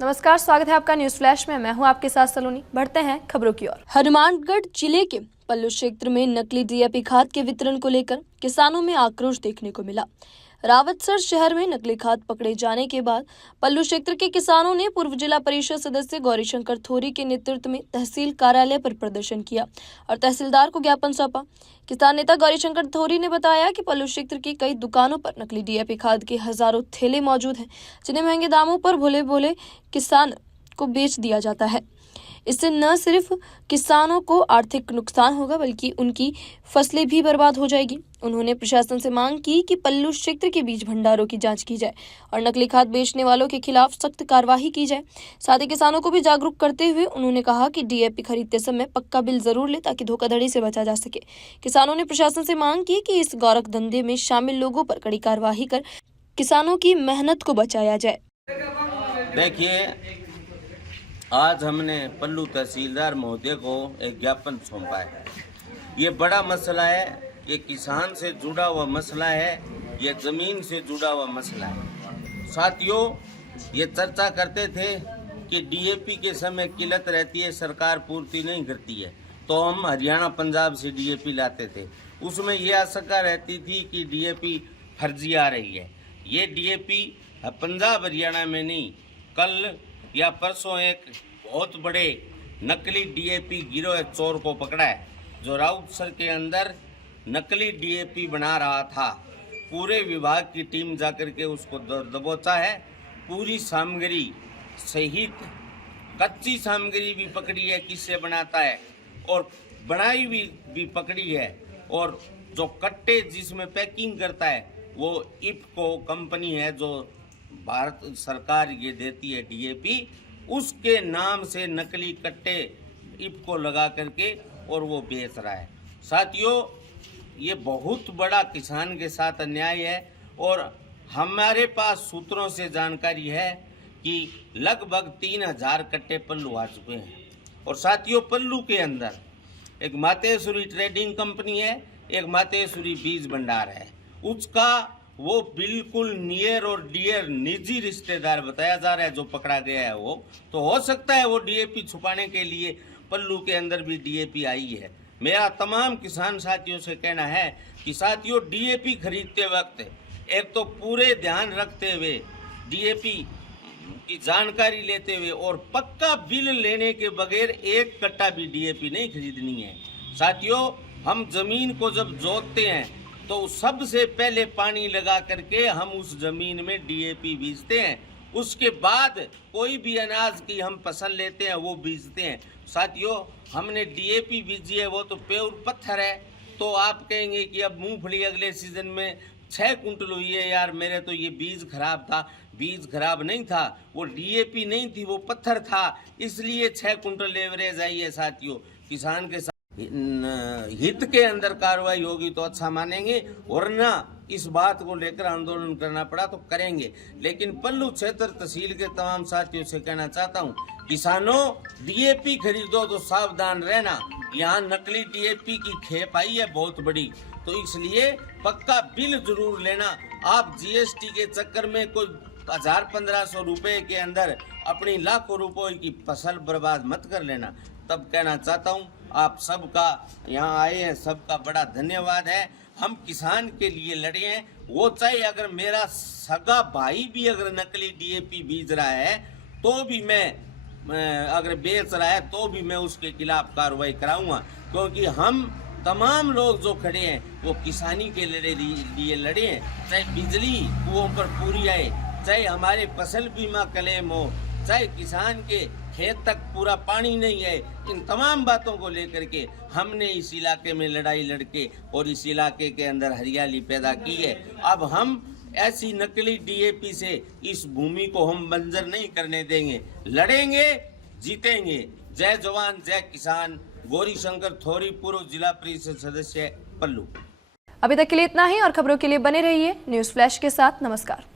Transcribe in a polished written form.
नमस्कार, स्वागत है आपका न्यूज फ्लैश में। मैं हूं आपके साथ सलोनी। बढ़ते हैं खबरों की ओर। हनुमानगढ़ जिले के पल्लू क्षेत्र में नकली डीएपी खाद के वितरण को लेकर किसानों में आक्रोश देखने को मिला। रावतसर शहर में नकली खाद पकड़े जाने के बाद पल्लू क्षेत्र के किसानों ने पूर्व जिला परिषद सदस्य गौरीशंकर थोरी के नेतृत्व में तहसील कार्यालय पर प्रदर्शन किया और तहसीलदार को ज्ञापन सौंपा। किसान नेता गौरीशंकर थोरी ने बताया कि पल्लू क्षेत्र की कई दुकानों पर नकली डीएपी खाद के हजारों थैले मौजूद हैं, जिन्हें महंगे दामों पर भोले भोले किसान को बेच दिया जाता है। इससे न सिर्फ किसानों को आर्थिक नुकसान होगा बल्कि उनकी फसलें भी बर्बाद हो जाएगी। उन्होंने प्रशासन से मांग की कि पल्लू क्षेत्र के बीज भंडारों की जांच की जाए और नकली खाद बेचने वालों के खिलाफ सख्त कार्रवाई की जाए। साथ ही किसानों को भी जागरूक करते हुए उन्होंने कहा कि डीएपी खरीदते समय पक्का बिल जरूर ले ताकि धोखाधड़ी से बचा जा सके। किसानों ने प्रशासन से मांग की कि इस गोरख धंधे में शामिल लोगों पर कड़ी कार्रवाई कर किसानों की मेहनत को बचाया जाए। देखिए, आज हमने पल्लू तहसीलदार महोदय को एक ज्ञापन सौंपा है। ये बड़ा मसला है, ये किसान से जुड़ा हुआ मसला है, ये ज़मीन से जुड़ा हुआ मसला है। साथियों, ये चर्चा करते थे कि डीएपी के समय किल्लत रहती है, सरकार पूर्ति नहीं करती है, तो हम हरियाणा पंजाब से डीएपी लाते थे। उसमें यह आशंका रहती थी कि डीएपी फर्जी आ रही है। ये डीएपी पंजाब हरियाणा में नहीं, कल या परसों एक बहुत बड़े नकली डीएपी गिरोह चोर को पकड़ा है, जो राउतसर के अंदर नकली डीएपी बना रहा था। पूरे विभाग की टीम जाकर के उसको दबोचा है। पूरी सामग्री सहित कच्ची सामग्री भी पकड़ी है, किससे बनाता है, और बनाई भी पकड़ी है। और जो कट्टे जिसमें पैकिंग करता है वो इफको कंपनी है, जो भारत सरकार ये देती है डीएपी, उसके नाम से नकली कट्टे इफको लगा करके और वो बेच रहा है। साथियों, ये बहुत बड़ा किसान के साथ अन्याय है और हमारे पास सूत्रों से जानकारी है कि लगभग 3000 कट्टे पल्लू आ चुके हैं। और साथियों, पल्लू के अंदर एक मातेश्वरी ट्रेडिंग कंपनी है, एक मातेश्वरी बीज भंडार है। उसका वो बिल्कुल नियर और डियर निजी रिश्तेदार बताया जा रहा है जो पकड़ा गया है। वो तो हो सकता है वो डीएपी छुपाने के लिए पल्लू के अंदर भी डीएपी आई है। मेरा तमाम किसान साथियों से कहना है कि साथियों, डीएपी खरीदते वक्त एक तो पूरे ध्यान रखते हुए, डीएपी की जानकारी लेते हुए और पक्का बिल लेने के बगैर एक कट्टा भी डीएपी नहीं खरीदनी है। साथियों, हम जमीन को जब जोतते हैं तो सबसे पहले पानी लगा करके हम उस जमीन में डीएपी बीजते हैं। उसके बाद कोई भी अनाज की हम फसल लेते हैं वो बीजते हैं। साथियों, हमने डीएपी बीजी है, वो तो प्योर पत्थर है। तो आप कहेंगे कि अब मूंगफली अगले सीजन में 6 कुंटल हुई है। यार, मेरे तो ये बीज खराब था। बीज खराब नहीं था, वो डीएपी नहीं थी, वो पत्थर था, इसलिए 6 कुंटल एवरेज आई है। साथियों, किसान के हित के अंदर कार्रवाई होगी तो अच्छा मानेंगे, वरना इस बात को लेकर आंदोलन करना पड़ा तो करेंगे। लेकिन पल्लू क्षेत्र तहसील के तमाम साथियों से कहना चाहता हूँ, किसानों, डीएपी खरीदो तो सावधान रहना। यहाँ नकली डीएपी की खेप आई है बहुत बड़ी, तो इसलिए पक्का बिल जरूर लेना। आप जीएसटी के चक्कर में कोई 1000-1500 रुपए के अंदर अपनी लाखों रुपए की फसल बर्बाद मत कर लेना। तब कहना चाहता हूँ, आप सबका यहाँ आए हैं, सबका बड़ा धन्यवाद है। हम किसान के लिए लड़े हैं, वो चाहे अगर मेरा सगा भाई भी अगर नकली डीएपी बीज रहा है तो भी मैं अगर बेच रहा है तो भी मैं उसके खिलाफ कार्रवाई कराऊंगा, क्योंकि हम तमाम लोग जो खड़े हैं वो किसानी के लिए लड़े हैं। चाहे बिजली कुओं पर पूरी आए, चाहे हमारे फसल बीमा क्लेम हो, चाहे किसान के खेत तक पूरा पानी नहीं है, इन तमाम बातों को लेकर के हमने इस इलाके में लड़ाई लड़के और इस इलाके के अंदर हरियाली पैदा की है। अब हम ऐसी नकली डीएपी से इस भूमि को हम बंजर नहीं करने देंगे, लड़ेंगे, जीतेंगे। जय जवान जय किसान। गौरीशंकर थोरी, पूर्व जिला परिषद सदस्य, पल्लू। अभी तक के लिए इतना ही और खबरों के लिए बने रहिए न्यूज फ्लैश के साथ। नमस्कार।